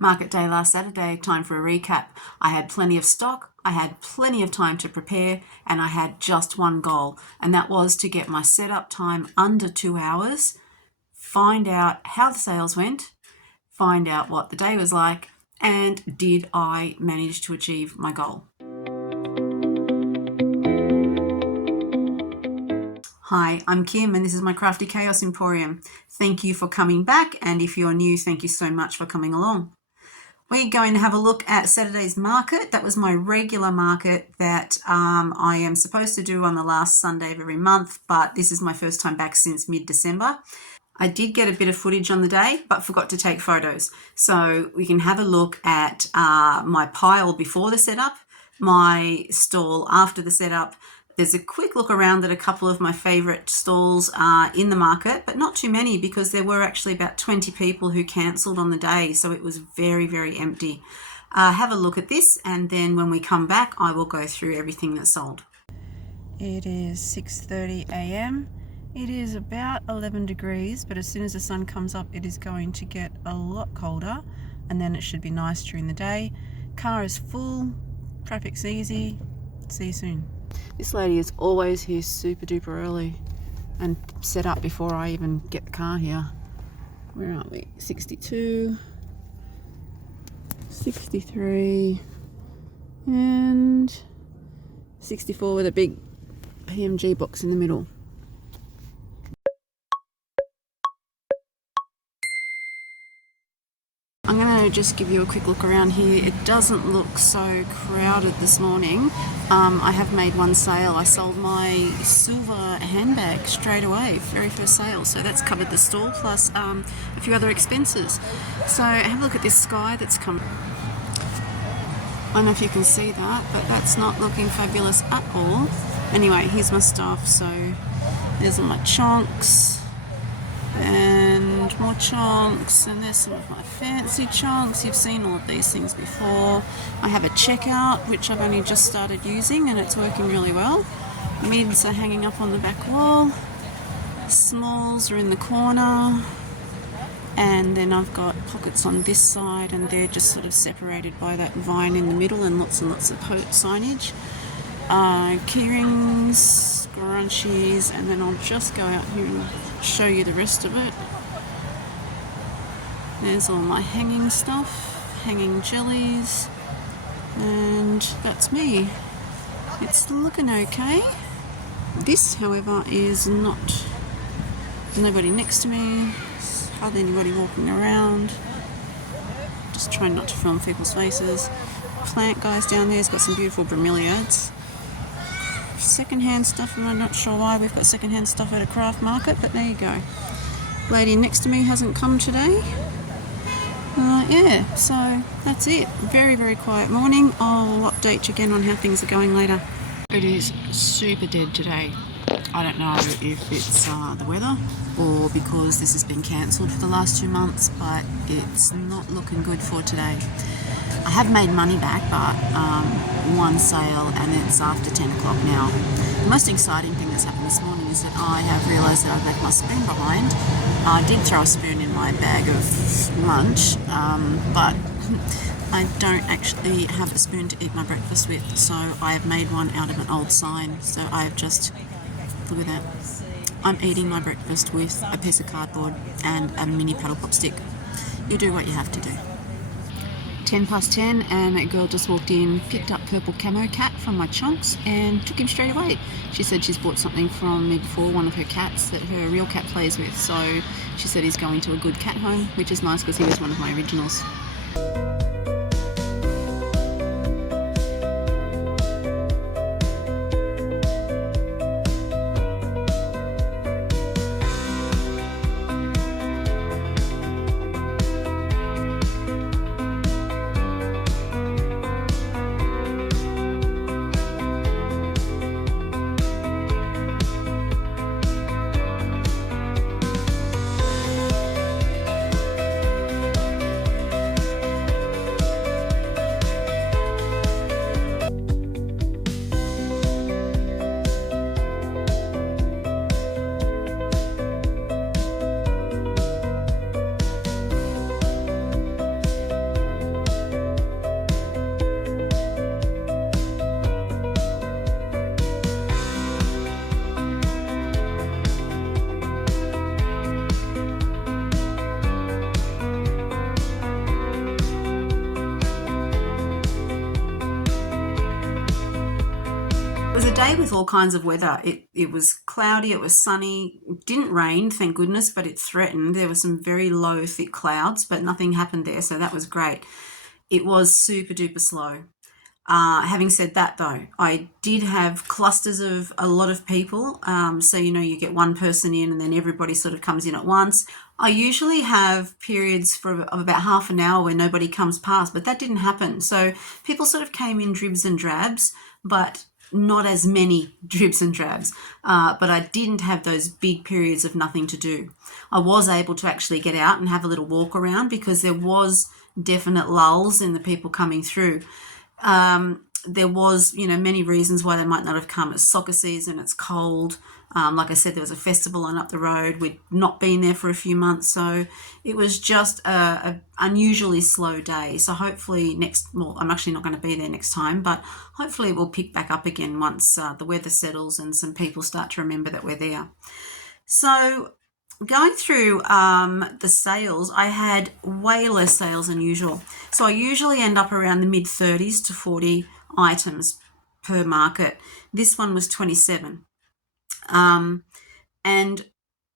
Market day last Saturday, time for a recap. I had plenty of stock, I had plenty of time to prepare, and I had just one goal, and that was to get my setup time under 2 hours, find out how the sales went, find out what the day was like, and did I manage to achieve my goal. Hi, I'm Kim and this is my Crafty Chaos Emporium. Thank you for coming back, and if you're new, thank you so much for coming along. We're going to have a look at Saturday's market. That was my regular market that I am supposed to do on the last Sunday of every month, but this is my first time back since mid-December. I did get a bit of footage on the day, but forgot to take photos. So we can have a look at my pile before the setup, my stall after the setup. There's a quick look around at a couple of my favourite stalls in the market, but not too many because there were actually about 20 people who cancelled on the day, so it was very, very empty. Have a look at this, and then when we come back, I will go through everything that's sold. It is 6:30 a.m. It is about 11 degrees, but as soon as the sun comes up, it is going to get a lot colder, and then it should be nice during the day. Car is full, traffic's easy. See you soon. This lady is always here super duper early and set up before I even get the car here. Where are we? 62, 63, and 64 with a big PMG box in the middle. I'm going to just give you a quick look around here. It doesn't look so crowded this morning. I have made one sale. I sold my silver handbag straight away, very first sale. So that's covered the stall plus a few other expenses. So have a look at this sky that's come. I don't know if you can see that, but that's not looking fabulous at all. Anyway, here's my stuff. So there's all my chunks. And more chunks, and there's some of my fancy chunks. You've seen all of these things before. I have a checkout which I've only just started using and it's working really well. Mids are hanging up on the back wall, smalls are in the corner, and then I've got pockets on this side and they're just sort of separated by that vine in the middle and lots of signage. Keyrings, scrunchies, and then I'll just go out here and show you the rest of it. There's all my hanging stuff, hanging jellies, and that's me. It's looking okay. This, however, is not. There's nobody next to me, there's hardly anybody walking around. Just trying not to film people's faces. Plant guys down there's got some beautiful bromeliads. Secondhand stuff, and I'm not sure why we've got secondhand stuff at a craft market, but there you go. Lady next to me hasn't come today. Yeah, so that's it. Very, very quiet morning. I'll update you again on how things are going later. It is super dead today. I don't know if it's the weather or because this has been cancelled for the last 2 months, but it's not looking good for today. I have made money back, but one sale and it's after 10 o'clock now. The most exciting thing that's happened this morning is that I have realised that I've left my spoon behind. I did throw a spoon in my bag of lunch, but I don't actually have a spoon to eat my breakfast with, so I have made one out of an old sign. So I have just, look at that. I'm eating my breakfast with a piece of cardboard and a mini paddle pop stick. You do what you have to do. 10 past 10 and a girl just walked in, picked up purple camo cat from my chunks and took him straight away. She said she's bought something from me before, one of her cats that her real cat plays with, so she said he's going to a good cat home, which is nice because he was one of my originals. day with all kinds of weather. It was cloudy, it was sunny, it didn't rain, thank goodness, but it threatened. There were some very low, thick clouds, but nothing happened there, so that was great. It was super duper slow. Having said that, though, I did have clusters of a lot of people. So, you get one person in and then everybody sort of comes in at once. I usually have periods of about half an hour where nobody comes past, but that didn't happen. So people sort of came in dribs and drabs, but not as many dribs and drabs. But I didn't have those big periods of nothing to do. I was able to actually get out and have a little walk around because there was definite lulls in the people coming through. There was, many reasons why they might not have come. It's soccer season, it's cold. Like I said, there was a festival on up the road. We'd not been there for a few months, so it was just a unusually slow day. So hopefully I'm actually not going to be there next time, but hopefully we'll pick back up again once the weather settles and some people start to remember that we're there. So going through the sales, I had way less sales than usual. So I usually end up around the mid-30s to 40 items per market. This one was 27. And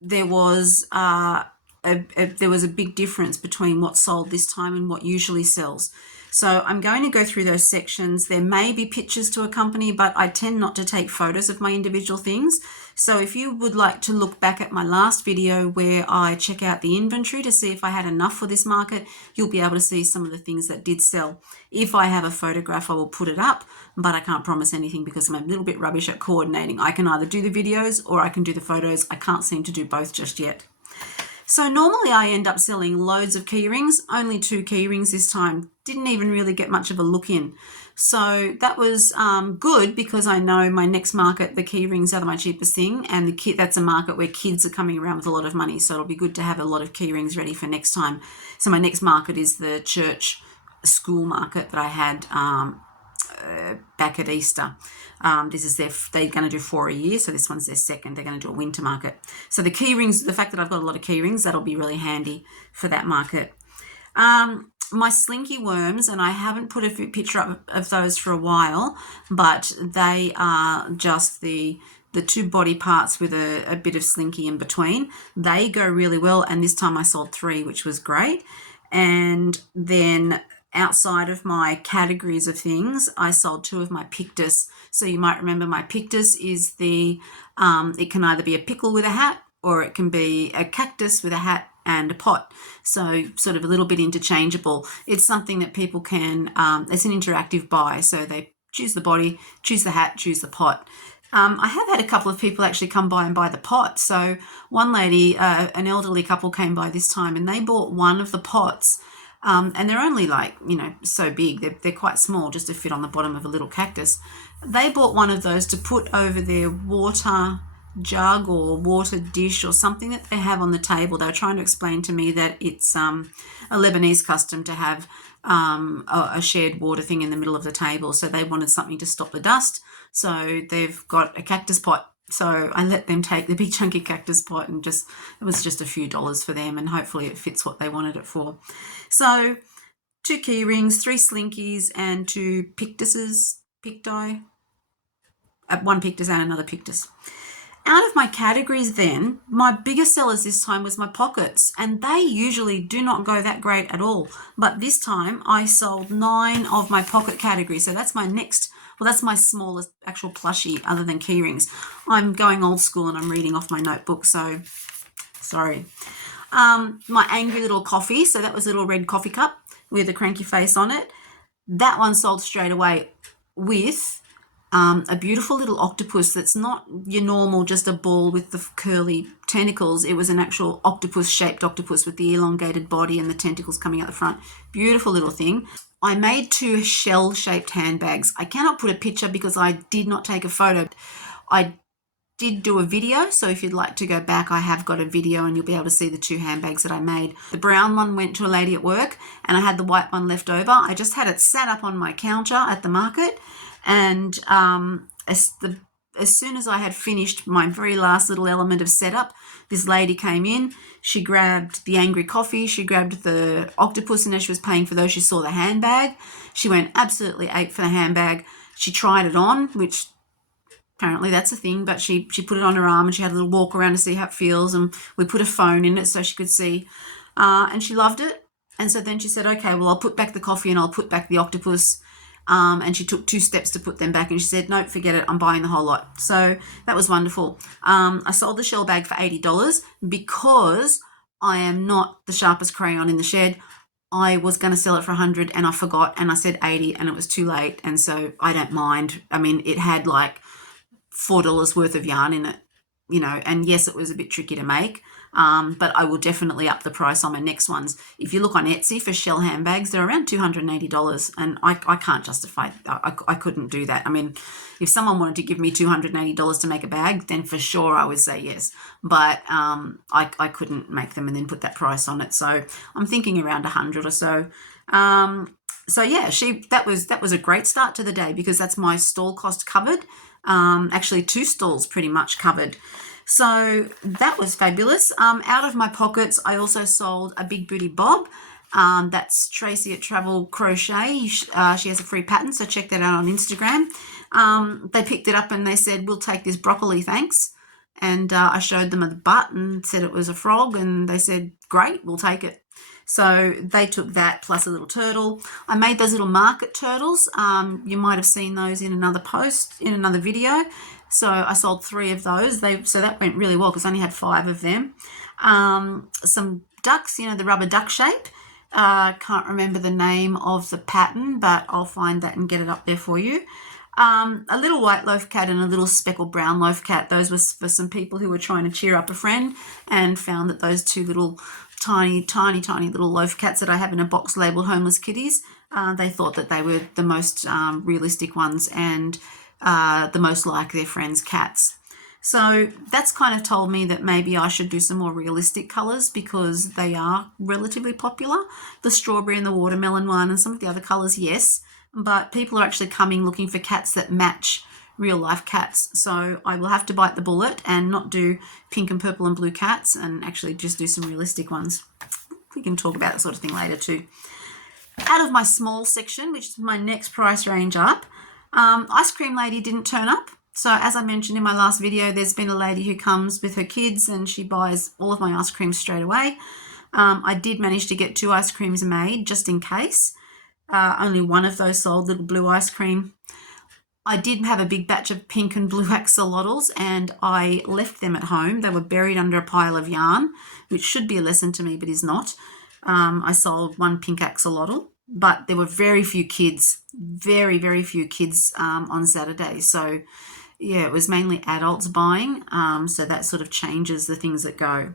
there was there was a big difference between what sold this time and what usually sells. So I'm going to go through those sections. There may be pictures to accompany, but I tend not to take photos of my individual things. So if you would like to look back at my last video where I check out the inventory to see if I had enough for this market, you'll be able to see some of the things that did sell. If I have a photograph, I will put it up, but I can't promise anything because I'm a little bit rubbish at coordinating. I can either do the videos or I can do the photos. I can't seem to do both just yet. So normally I end up selling loads of key rings, only 2 key rings this time. Didn't even really get much of a look in. So that was good because I know my next market, the key rings are my cheapest thing, and that's a market where kids are coming around with a lot of money. So it'll be good to have a lot of key rings ready for next time. So my next market is the church school market that I had back at Easter. This is they're going to do 4 a year, so this one's their second. They're going to do a winter market. So the key rings, the fact that I've got a lot of key rings, that'll be really handy for that market. My slinky worms, and I haven't put a picture up of those for a while, but they are just the 2 body parts with a bit of slinky in between. They go really well, and this time I sold 3, which was great. And then outside of my categories of things, I sold 2 of my pictus. So you might remember my pictus is it can either be a pickle with a hat or it can be a cactus with a hat and a pot. So sort of a little bit interchangeable. It's something that people can, it's an interactive buy. So they choose the body, choose the hat, choose the pot. I have had a couple of people actually come by and buy the pot. So one lady, an elderly couple came by this time and they bought one of the pots. And they're only so big. They're quite small, just to fit on the bottom of a little cactus. They bought one of those to put over their water jug or water dish or something that they have on the table. They were trying to explain to me that it's a Lebanese custom to have a shared water thing in the middle of the table. So they wanted something to stop the dust. So they've got a cactus pot. So I let them take the big chunky cactus pot and it was just a few dollars for them, and hopefully it fits what they wanted it for. So 2 key rings, 3 slinkies, and 2 pictuses, picti, 1 pictus and another pictus. Out of my categories then, my biggest sellers this time was my pockets, and they usually do not go that great at all. But this time I sold 9 of my pocket categories. So that's my that's my smallest actual plushie other than key rings. I'm going old school and I'm reading off my notebook, so sorry. My angry little coffee, so that was a little red coffee cup with a cranky face on it. That one sold straight away with a beautiful little octopus that's not your normal, just a ball with the curly tentacles. It was an actual octopus-shaped octopus with the elongated body and the tentacles coming out the front. Beautiful little thing. I made 2 shell-shaped handbags. I cannot put a picture because I did not take a photo. I did do a video, so if you'd like to go back, I have got a video and you'll be able to see the 2 handbags that I made. The brown one went to a lady at work and I had the white one left over. I just had it sat up on my counter at the market, and as soon as I had finished my very last little element of setup, this lady came in. She grabbed the angry coffee, she grabbed the octopus, and as she was paying for those, she saw the handbag. She went absolutely ape for the handbag. She tried it on, which Apparently that's a thing, but she put it on her arm and she had a little walk around to see how it feels, and we put a phone in it so she could see, and she loved it. And so then she said, okay, well, I'll put back the coffee and I'll put back the octopus. And she took 2 steps to put them back, and she said, nope, forget it, I'm buying the whole lot. So that was wonderful. I sold the shell bag for $80 because I am not the sharpest crayon in the shed. I was going to sell it for 100 and I forgot, and I said 80 and it was too late. And so I don't mind. I mean, it had like $4 worth of yarn in it, you know, and yes, it was a bit tricky to make, but I will definitely up the price on my next ones. If you look on Etsy for shell handbags, they're around $280, and I can't justify, I couldn't do that. I mean, if someone wanted to give me $280 to make a bag, then for sure I would say yes, but I couldn't make them and then put that price on it. So I'm thinking around 100 or so. So yeah, that was a great start to the day, because that's my stall cost covered. Actually 2 stalls pretty much covered. So that was fabulous. Out of my pockets, I also sold a big booty bob. That's Tracy at Travel Crochet. She has a free pattern, so check that out on Instagram. They picked it up and they said, we'll take this broccoli, thanks. And I showed them the butt and said it was a frog, and they said, great, we'll take it. So they took that plus a little turtle. I made those little market turtles. You might have seen those in another post, in another video. So I sold 3 of those. So that went really well because I only had 5 of them. Some ducks, you know, the rubber duck shape. Can't remember the name of the pattern, but I'll find that and get it up there for you. A little white loaf cat and a little speckled brown loaf cat. Those were for some people who were trying to cheer up a friend and found that those 2 little tiny little loaf cats that I have in a box labeled homeless kitties, they thought that they were the most realistic ones and the most like their friends' cats. So that's kind of told me that maybe I should do some more realistic colours, because they are relatively popular. The strawberry and the watermelon one and some of the other colours, yes, but people are actually coming looking for cats that match real life cats. So I will have to bite the bullet and not do pink and purple and blue cats, and actually just do some realistic ones. We can talk about that sort of thing later too. Out of my small section, which is my next price range up, Ice Cream Lady didn't turn up. So as I mentioned in my last video, there's been a lady who comes with her kids and she buys all of my ice creams straight away. I did manage to get 2 ice creams made just in case. Only one of those sold, little blue ice cream. I did have a big batch of pink and blue axolotls, and I left them at home. They were buried under a pile of yarn, which should be a lesson to me, but is not. I sold 1 pink axolotl, but there were very few kids, very few kids on Saturday. So yeah, it was mainly adults buying. So that sort of changes the things that go.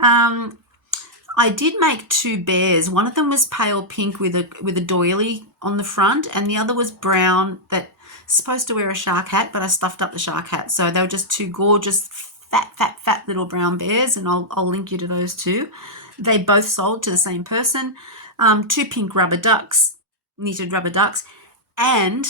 I did make 2 bears. One of them was pale pink with a doily on the front, and the other was brown, that supposed to wear a shark hat, but I stuffed up the shark hat. So they were just 2 gorgeous fat little brown bears, and I'll link you to those too. They both sold to the same person. 2 pink rubber ducks, knitted rubber ducks, and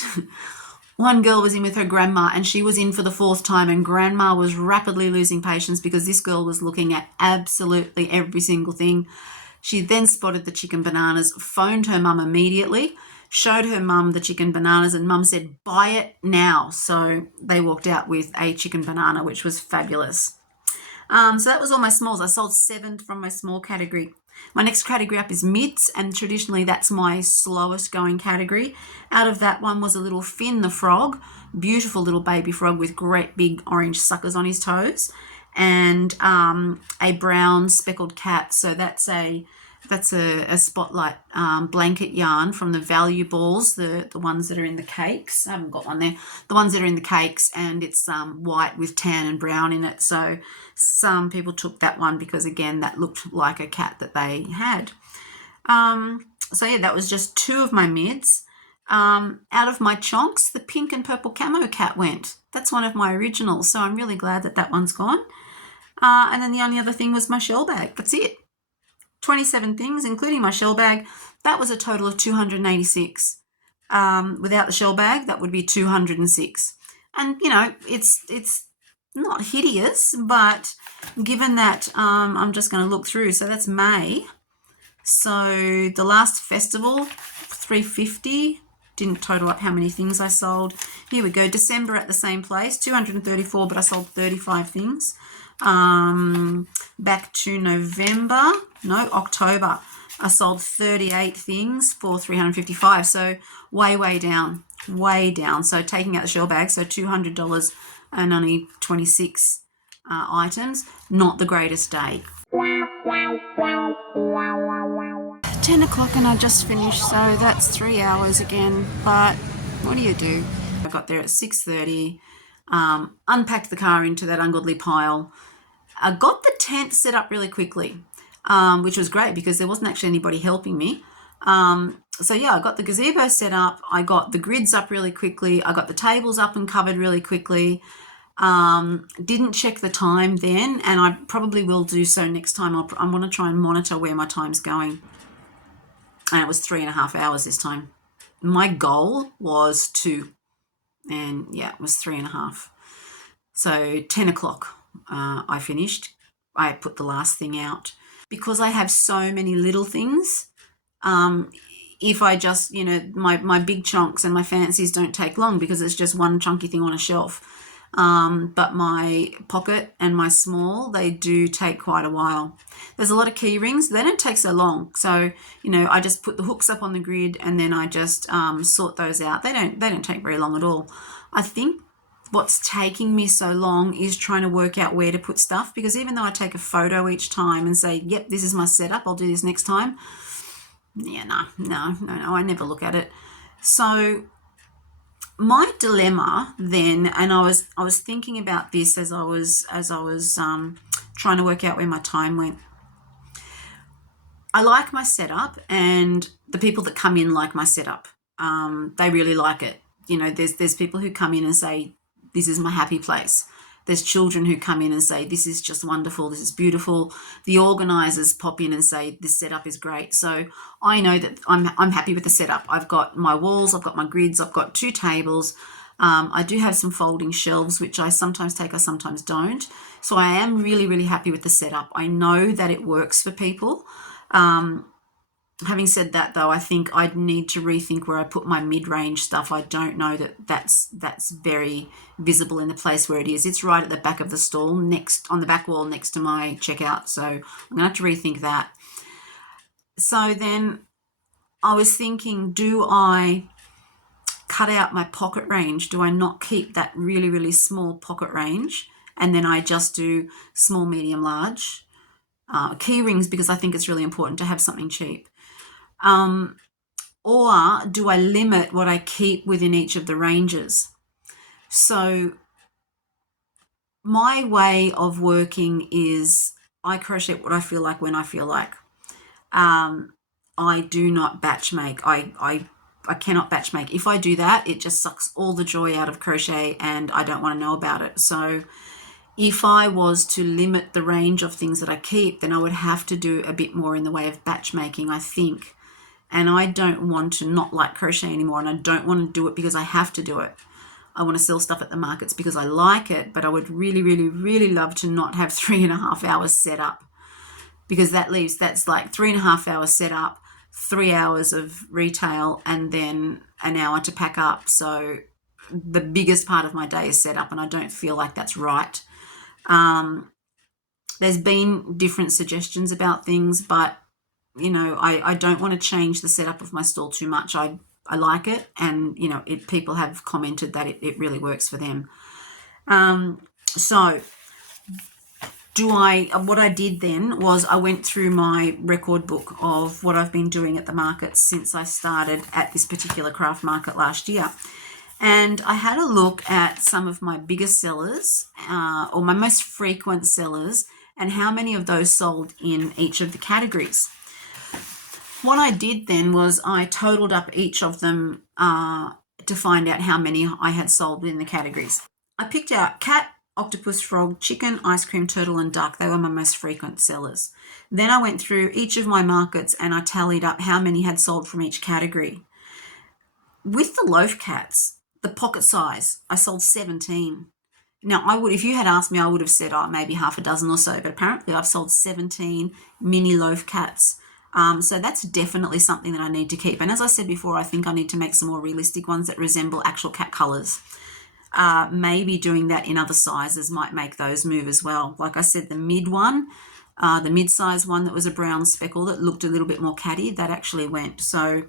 one girl was in with her grandma, and she was in for the 4th time, and grandma was rapidly losing patience because this girl was looking at absolutely every single thing. She then spotted the chicken bananas, phoned her mum immediately, showed her mum the chicken bananas, and mum said, buy it now. So they walked out with a chicken banana, which was fabulous. So that was all my smalls. I sold 7 from my small category. My next category up is mids, and traditionally that's my slowest going category. Out of that one was a little Finn the frog, beautiful little baby frog with great big orange suckers on his toes, and a brown speckled cat. So that's a spotlight blanket yarn from the value balls, the ones that are in the cakes. I haven't got one there. The ones that are in the cakes, and it's white with tan and brown in it. So some people took that one because, again, that looked like a cat that they had. So yeah, that was just 2 of my mids. Out of my chonks, the pink and purple camo cat went. That's one of my originals, so I'm really glad that that one's gone. And then the only other thing was my shell bag. That's it. 27 things, including my shell bag. That was a total of 286. Without the shell bag, that would be 206. And, you know, it's not hideous, but given that I'm just going to look through. So that's May. So the last festival, 350. didn't total up how many things I sold. Here we go, December at the same place, 234, but I sold 35 things. Back to October, I sold 38 things for 355. So way down, way down. So taking out the shell bag, so $200 and only 26 items, not the greatest day. 10 o'clock and I just finished, so that's 3 hours again, but what do? I got there at 6:30, unpacked the car into that ungodly pile. I got the tent set up really quickly, which was great because there wasn't actually anybody helping me. So yeah, I got the gazebo set up, I got the grids up really quickly, I got the tables up and covered really quickly. Didn't check the time then, and I probably will do so next time. I'm going to try and monitor where my time's going. And it was 3.5 hours this time. My goal was 2, and yeah, it was 3.5. So 10 o'clock, I finished. I put the last thing out because I have so many little things. If I just, my big chunks and my fancies don't take long because it's just one chunky thing on a shelf. But my pocket and my small, they do take quite a while. There's a lot of key rings. They don't take so long. So, I just put the hooks up on the grid and then I just sort those out. They don't take very long at all. I think what's taking me so long is trying to work out where to put stuff, because even though I take a photo each time and say, yep, this is my setup, I'll do this next time. Yeah, no, I never look at it. So my dilemma then, and I was thinking about this as I was trying to work out where my time went. I like my setup, and the people that come in like my setup. They really like it. There's people who come in and say, this is my happy place. There's children who come in and say, this is just wonderful, this is beautiful. The organisers pop in and say, this setup is great. So I know that I'm happy with the setup. I've got my walls, I've got my grids, I've got 2 tables. I do have some folding shelves, which I sometimes take, I sometimes don't. So I am really, really happy with the setup. I know that it works for people. Having said that, though, I think I'd need to rethink where I put my mid-range stuff. I don't know that's very visible in the place where it is. It's right at the back of the stall, next on the back wall next to my checkout. So I'm going to have to rethink that. So then I was thinking, do I cut out my pocket range? Do I not keep that really, really small pocket range? And then I just do small, medium, large key rings, because I think it's really important to have something cheap. Or do I limit what I keep within each of the ranges? So my way of working is I crochet what I feel like when I feel like. I do not batch make. I cannot batch make. If I do that, it just sucks all the joy out of crochet and I don't want to know about it. So if I was to limit the range of things that I keep, then I would have to do a bit more in the way of batch making, I think. And I don't want to not like crochet anymore, and I don't want to do it because I have to do it. I want to sell stuff at the markets because I like it, but I would really, really, really love to not have 3.5 hours set up, because that's like 3.5 hours set up, 3 hours of retail, and then an hour to pack up. So the biggest part of my day is set up, and I don't feel like that's right. There's been different suggestions about things, but I don't want to change the setup of my stall too much. I like it, and people have commented that it really works for them. So what I did then was I went through my record book of what I've been doing at the market since I started at this particular craft market last year. And I had a look at some of my biggest sellers, or my most frequent sellers, and how many of those sold in each of the categories. What I did then was I totaled up each of them to find out how many I had sold in the categories. I picked out cat, octopus, frog, chicken, ice cream, turtle, and duck. They were my most frequent sellers. Then I went through each of my markets and I tallied up how many had sold from each category. With the loaf cats, the pocket size, I sold 17. Now, if you had asked me, I would have said maybe half a dozen or so, but apparently I've sold 17 mini loaf cats So that's definitely something that I need to keep. And as I said before, I think I need to make some more realistic ones that resemble actual cat colours. Maybe doing that in other sizes might make those move as well. Like I said, the mid-size one that was a brown speckle that looked a little bit more catty, that actually went. So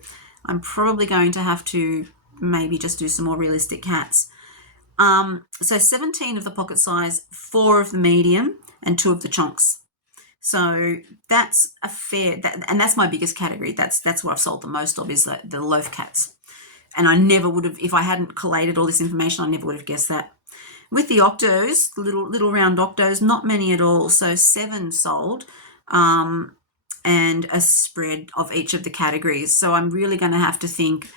I'm probably going to have to maybe just do some more realistic cats. So 17 of the pocket size, 4 of the medium, and 2 of the chunks. So that's a fair, and that's my biggest category. That's what I've sold the most of, is the loaf cats. And I never would have, if I hadn't collated all this information, I never would have guessed that. With the octos, the little round octos, not many at all. So 7 sold, and a spread of each of the categories. So I'm really going to have to think,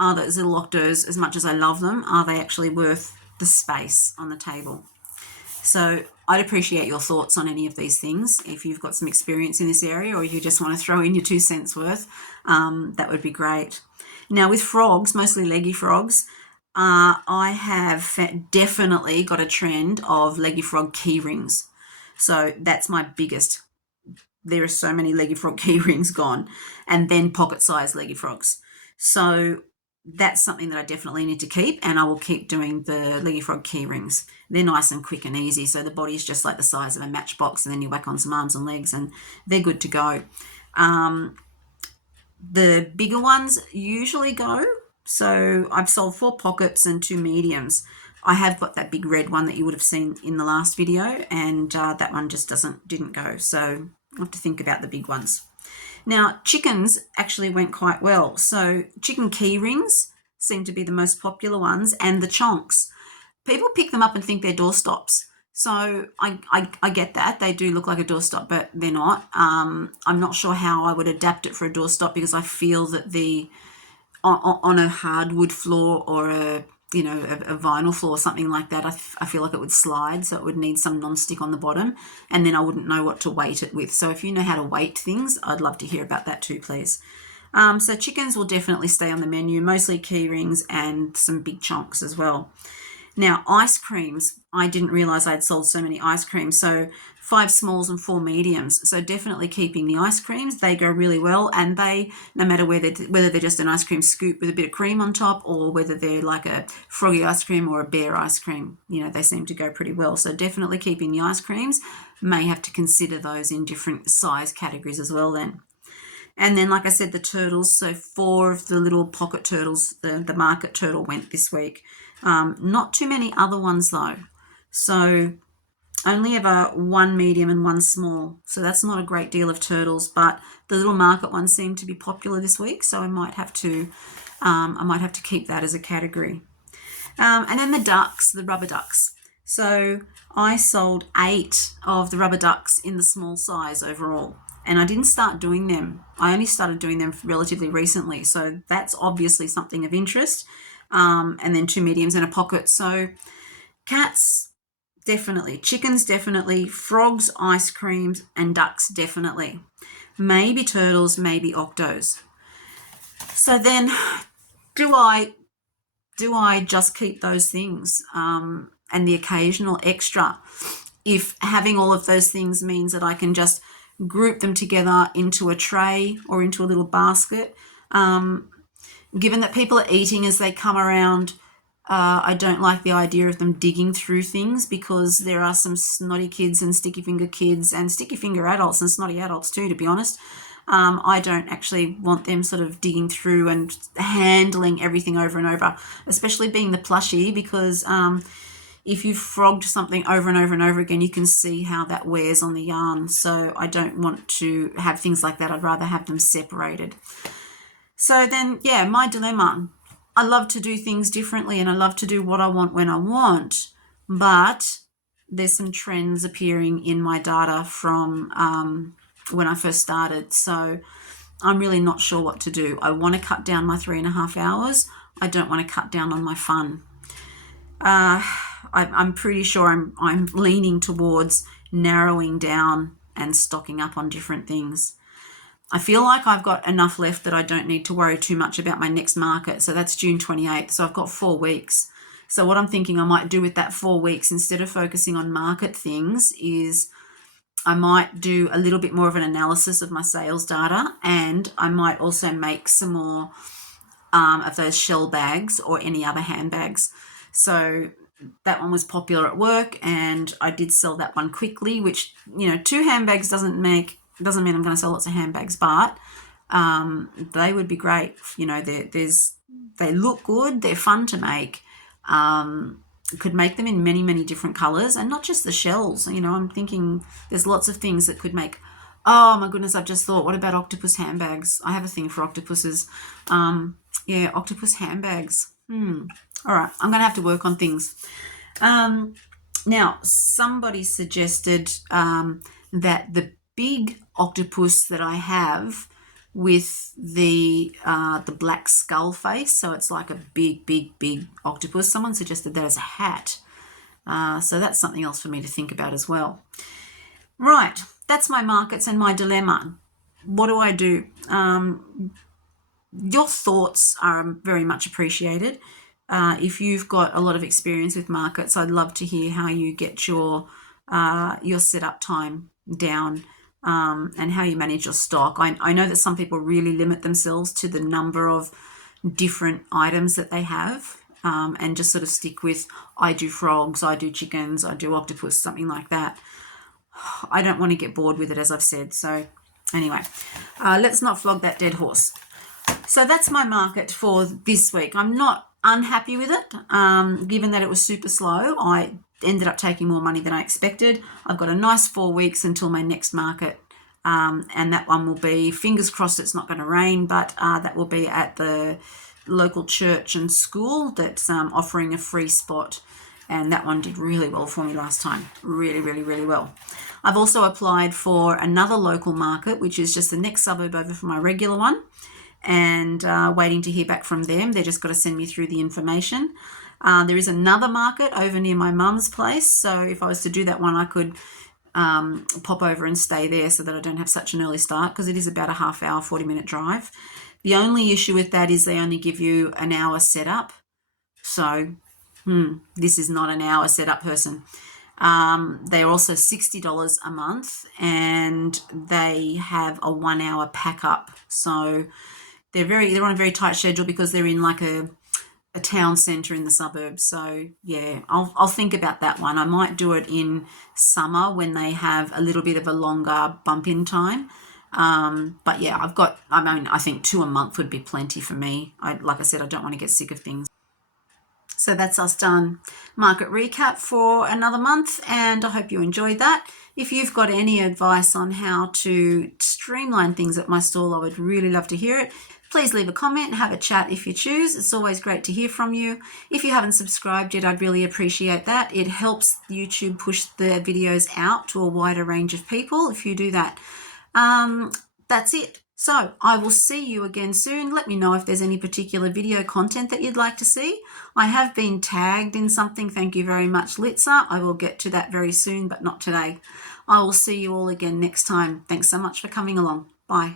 are those little octos, as much as I love them, are they actually worth the space on the table? So I'd appreciate your thoughts on any of these things. If you've got some experience in this area, or you just want to throw in your 2 cents worth, that would be great. Now with frogs, mostly leggy frogs, I have definitely got a trend of leggy frog key rings. So that's my biggest. There are so many leggy frog key rings gone, and then pocket size leggy frogs. So that's something that I definitely need to keep, and I will keep doing the leggy frog key rings. They're nice and quick and easy. So the body is just like the size of a matchbox, and then you whack on some arms and legs and they're good to go. The bigger ones usually go. So I've sold 4 pockets and 2 mediums. I have got that big red one that you would have seen in the last video, and that one just didn't go. So I have to think about the big ones. Now, chickens actually went quite well. So chicken key rings seem to be the most popular ones, and the chonks. People pick them up and think they're doorstops. So I get that. They do look like a doorstop, but they're not. I'm not sure how I would adapt it for a doorstop, because I feel that on a hardwood floor or a vinyl floor or something like that, I feel like it would slide, so it would need some non-stick on the bottom, and then I wouldn't know what to weight it with. So if you know how to weight things, I'd love to hear about that too, please. So chickens will definitely stay on the menu, mostly key rings and some big chunks as well. Now, ice creams, I didn't realize I'd sold so many ice creams. So 5 smalls and 4 mediums. So definitely keeping the ice creams. They go really well, and they, no matter whether they're just an ice cream scoop with a bit of cream on top, or whether they're like a froggy ice cream or a bear ice cream, they seem to go pretty well. So definitely keeping the ice creams. May have to consider those in different size categories as well then. And then, like I said, the turtles. So 4 of the little pocket turtles, the market turtle went this week. Not too many other ones though. So only ever 1 medium and 1 small. So that's not a great deal of turtles, but the little market ones seem to be popular this week. So I might have to keep that as a category. And then the ducks, the rubber ducks. So I sold 8 of the rubber ducks in the small size overall. And I didn't start doing them. I only started doing them relatively recently. So that's obviously something of interest. And then 2 mediums and a pocket. So cats, definitely. Chickens, definitely. Frogs, ice creams, and ducks, definitely. Maybe turtles, maybe octos. So then, do I just keep those things and the occasional extra, if having all of those things means that I can just group them together into a tray or into a little basket? Given that people are eating as they come around, I don't like the idea of them digging through things, because there are some snotty kids and sticky finger kids and sticky finger adults and snotty adults too, to be honest. I don't actually want them sort of digging through and handling everything over and over, especially being the plushie, because if you've frogged something over and over and over again, you can see how that wears on the yarn. So I don't want to have things like that. I'd rather have them separated. So then, yeah, my dilemma. I love to do things differently, and I love to do what I want when I want, but there's some trends appearing in my data from when I first started. So I'm really not sure what to do. I want to cut down my 3.5 hours. I don't want to cut down on my fun. I'm pretty sure I'm leaning towards narrowing down and stocking up on different things. I feel like I've got enough left that I don't need to worry too much about my next market. So that's June 28th. So I've got 4 weeks. So what I'm thinking I might do with that 4 weeks, instead of focusing on market things, is I might do a little bit more of an analysis of my sales data, and I might also make some more of those shell bags or any other handbags. So that one was popular at work, and I did sell that one quickly, which, you know, 2 handbags doesn't mean I'm going to sell lots of handbags, but they would be great. You know, they look good, they're fun to make. Could make them in many, many different colors, and not just the shells. You know, I'm thinking there's lots of things that could make. Oh my goodness, I've just thought, what about octopus handbags? I have a thing for octopuses. Yeah, octopus handbags. All right, I'm going to have to work on things. Now, somebody suggested that the big octopus that I have with the black skull face, so it's like a big, big, big octopus. Someone suggested that as a hat. So that's something else for me to think about as well. Right, that's my markets and my dilemma. What do I do? Your thoughts are very much appreciated. If you've got a lot of experience with markets, I'd love to hear how you get your setup time down, and how you manage your stock. I know that some people really limit themselves to the number of different items that they have, and just sort of stick with, I do frogs, I do chickens, I do octopus, something like that. I don't want to get bored with it, as I've said. So anyway, let's not flog that dead horse. So that's my market for this week. I'm not unhappy with it, given that it was super slow. I ended up taking more money than I expected. I've got a nice 4 weeks until my next market, and that one will be, fingers crossed it's not going to rain, but that will be at the local church and school that's offering a free spot, and that one did really well for me last time. Really, really, really well. I've also applied for another local market, which is just the next suburb over from my regular one, and waiting to hear back from them. They're just got to send me through the information. There is another market over near my mum's place, so if I was to do that one, I could pop over and stay there so that I don't have such an early start, because it is about a half hour, 40-minute drive. The only issue with that is they only give you an hour setup. So this is not an hour setup person. They're also $60 a month, and they have a 1 hour pack up. So they're on a very tight schedule because they're in like a town centre in the suburbs. So yeah, I'll think about that one. I might do it in summer when they have a little bit of a longer bump in time. But yeah, I think 2 a month would be plenty for me. Like I said, I don't want to get sick of things. So that's us done. Market recap for another month, and I hope you enjoyed that. If you've got any advice on how to streamline things at my stall, I would really love to hear it. Please leave a comment, have a chat if you choose. It's always great to hear from you. If you haven't subscribed yet, I'd really appreciate that. It helps YouTube push the videos out to a wider range of people if you do that. That's it. So I will see you again soon. Let me know if there's any particular video content that you'd like to see. I have been tagged in something. Thank you very much, Litza. I will get to that very soon, but not today. I will see you all again next time. Thanks so much for coming along. Bye.